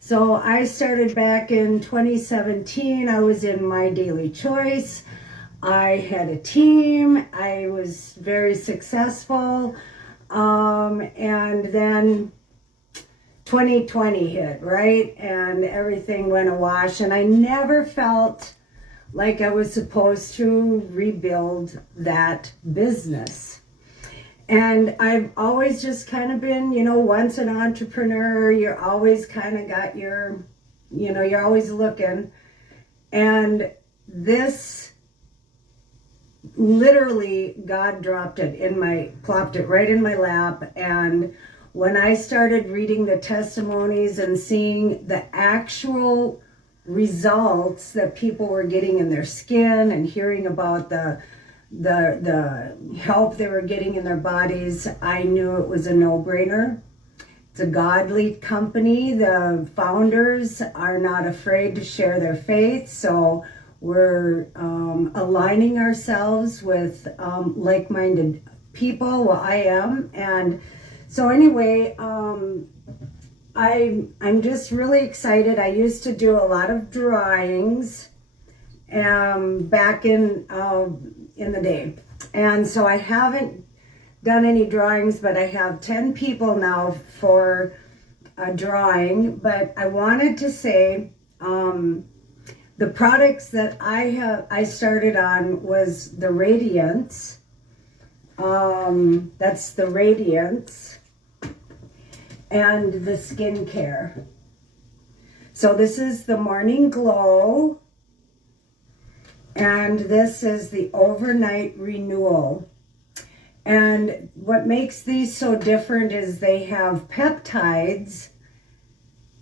So I started back in 2017. I was in My Daily Choice. I had a team. I was very successful. And then 2020 hit, right? And everything went awash. And I never felt like I was supposed to rebuild that business. And I've always just kind of been, once an entrepreneur, you're always kind of got your, you're always looking. And this, literally, God plopped it right in my lap. And when I started reading the testimonies and seeing the actual results that people were getting in their skin and hearing about the help they were getting in their bodies, I knew it was a no-brainer. It's a godly company. The founders are not afraid to share their faith, so we're aligning ourselves with like-minded people. Well, I am, and so anyway, I'm just really excited. I used to do a lot of drawings back in the day. And so I haven't done any drawings, but I have 10 people now for a drawing. But I wanted to say the products that I started on was the Radiance. That's the Radiance and the skincare. So this is the Morning Glow. And this is the Overnight Renewal. And what makes these so different is they have peptides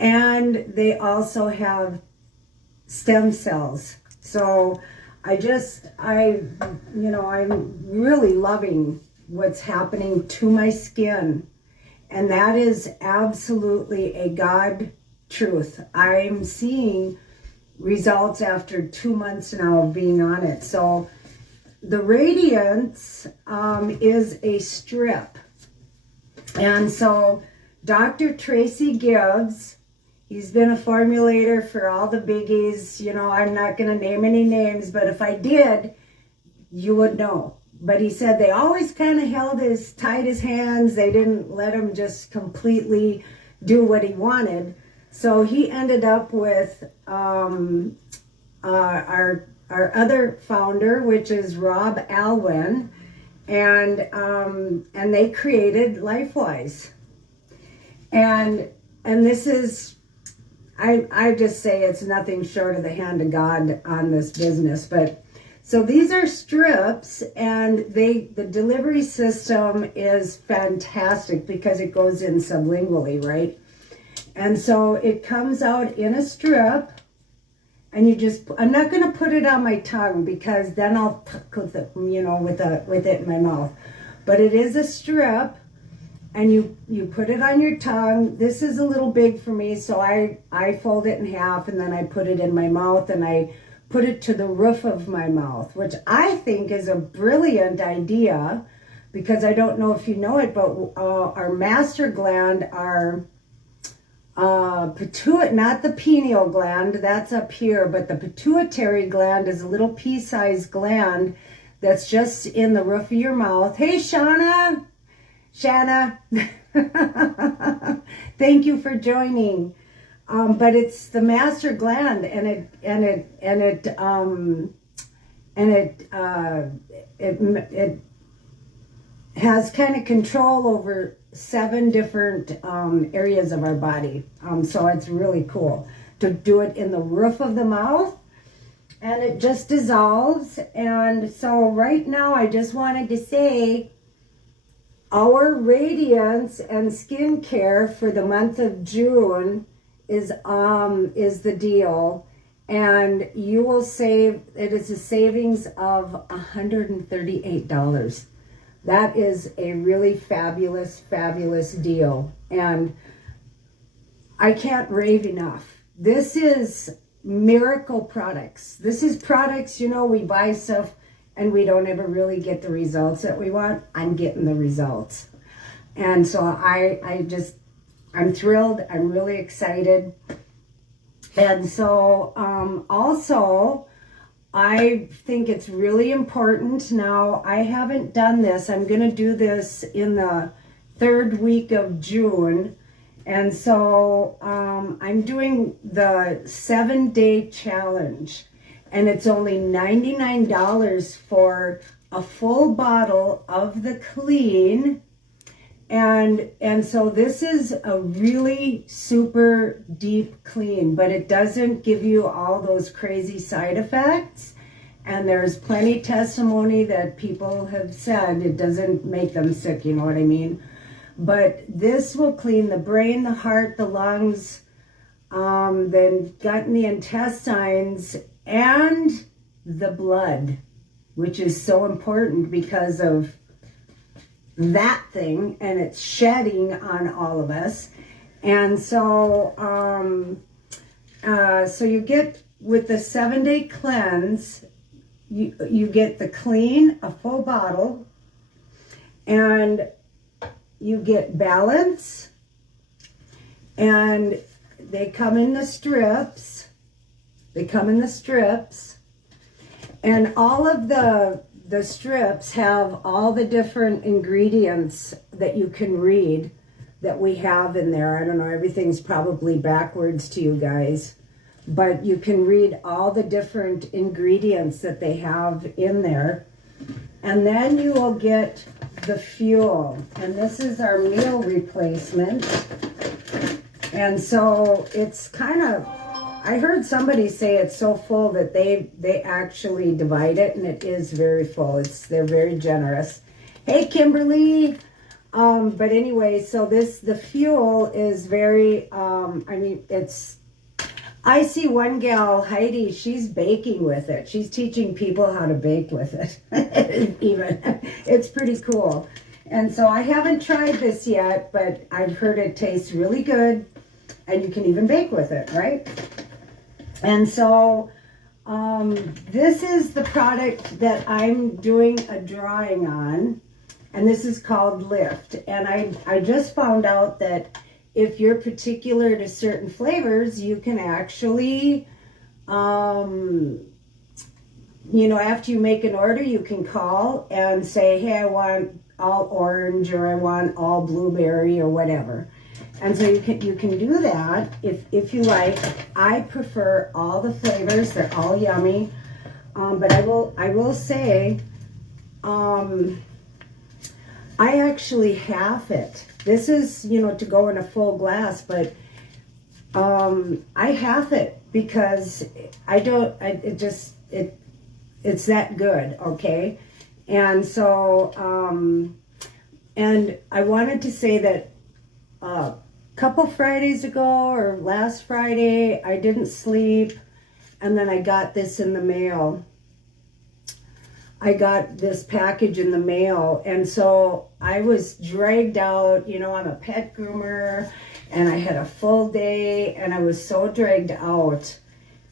and they also have stem cells. So I'm really loving what's happening to my skin. And that is absolutely a God truth. I'm seeing results after 2 months now of being on it. So the Radiance is a strip. And so Dr. Tracy Gibbs, he's been a formulator for all the biggies. I'm not going to name any names, but if I did, you would know. But he said they always kind of tied his hands. They didn't let him just completely do what he wanted. So he ended up with our other founder, which is Rob Alwyn, and they created LifeWise. And this is, I just say it's nothing short of the hand of God on this business. But so these are strips, and the delivery system is fantastic because it goes in sublingually, right? And so it comes out in a strip, and I'm not going to put it on my tongue because then I'll with it, with it in my mouth. But it is a strip, and you put it on your tongue. This is a little big for me, so I fold it in half, and then I put it in my mouth, and I put it to the roof of my mouth, which I think is a brilliant idea because I don't know if you know it, but our master gland, our not the pineal gland, that's up here, but the pituitary gland is a little pea-sized gland that's just in the roof of your mouth. Hey, Shanna, thank you for joining. But it's the master gland, and it has kind of control over 7 different areas of our body. So it's really cool to do it in the roof of the mouth, and it just dissolves. And so right now I just wanted to say our Radiance and skincare for the month of June is the deal, and you will save, it is a savings of $138. That is a really fabulous deal, and I can't rave enough. This is miracle products. This is products, we buy stuff and we don't ever really get the results that we want. I'm getting the results. And so I just I'm thrilled. I'm really excited. And so also, I think it's really important. Now, I haven't done this. I'm going to do this in the third week of June. And so I'm doing the 7-day challenge. And it's only $99 for a full bottle of the clean. And so this is a really super deep clean, but it doesn't give you all those crazy side effects. And there's plenty testimony that people have said it doesn't make them sick, you know what I mean? But this will clean the brain, the heart, the lungs, the gut and the intestines, and the blood, which is so important because of that thing, and it's shedding on all of us. And so so you get, with the 7-day cleanse, you get the clean, a full bottle, and you get balance, and they come in the strips. And all of the strips have all the different ingredients that you can read that we have in there. I don't know, everything's probably backwards to you guys, but you can read all the different ingredients that they have in there. And then you will get the fuel. And this is our meal replacement. And so it's kind of, I heard somebody say it's so full that they actually divide it, and it is very full. They're very generous. Hey, Kimberly. But anyway, so the fuel is very, I see one gal, Heidi, she's baking with it. She's teaching people how to bake with it. Even, it's pretty cool. And so I haven't tried this yet, but I've heard it tastes really good, and you can even bake with it, right? And so this is the product that I'm doing a drawing on, and this is called Lift. And I just found out that if you're particular to certain flavors, you can actually, after you make an order, you can call and say, hey, I want all orange, or I want all blueberry, or whatever. And so you can do that if you like. I prefer all the flavors; they're all yummy. But I will say, I actually half it. This is to go in a full glass, but I half it because it's that good, okay? And so and I wanted to say that couple Fridays ago, or last Friday, I didn't sleep, and then I got this in the mail. I got this package in the mail, and so I was dragged out. I'm a pet groomer, and I had a full day, and I was so dragged out.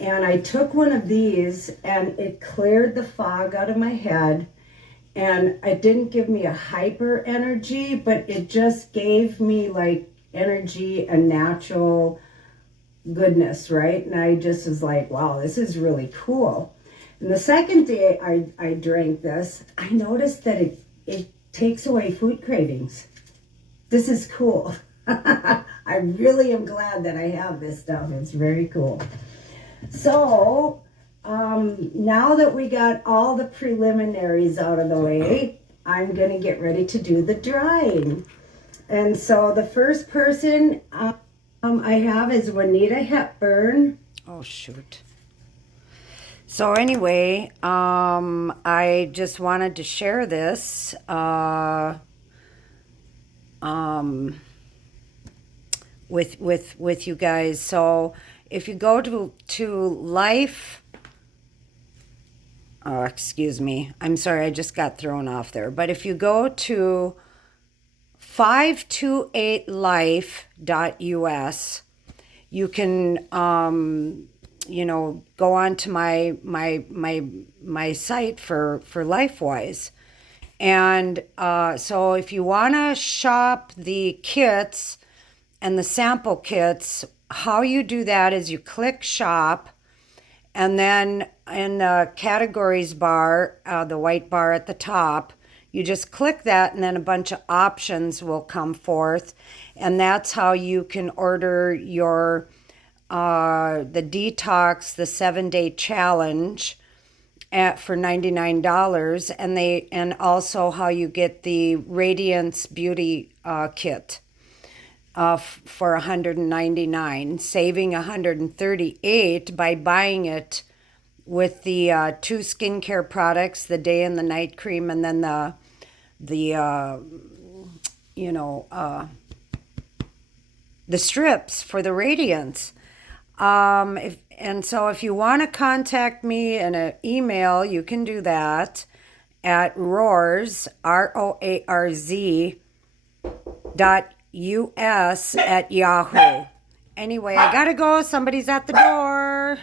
And I took one of these, and it cleared the fog out of my head, and it didn't give me a hyper energy, but it just gave me like energy and natural goodness, right? And I just was like, wow, this is really cool. And the second day I drank this, I noticed that it takes away food cravings. This is cool. I really am glad that I have this stuff. It's very cool. So now that we got all the preliminaries out of the way, I'm going to get ready to do the drying. And so the first person I have is Juanita Hepburn. Oh, shoot. So anyway, I just wanted to share this with you guys. So if you go to Life, excuse me, I'm sorry, I just got thrown off there. But if you go to 528life.us, you can go on to my site for LifeWise. And so if you want to shop the kits, and the sample kits, how you do that is you click shop, and then in the categories bar, the white bar at the top, you just click that, and then a bunch of options will come forth. And that's how you can order your the detox, the 7-day challenge for $99, and also how you get the Radiance Beauty kit for $199, saving $138 by buying it with the 2 skincare products, the day and the night cream, and then the strips for the Radiance. So if you want to contact me in an email, you can do that at roarz, ROARZ .us at Yahoo. Anyway, I gotta go. Somebody's at the door.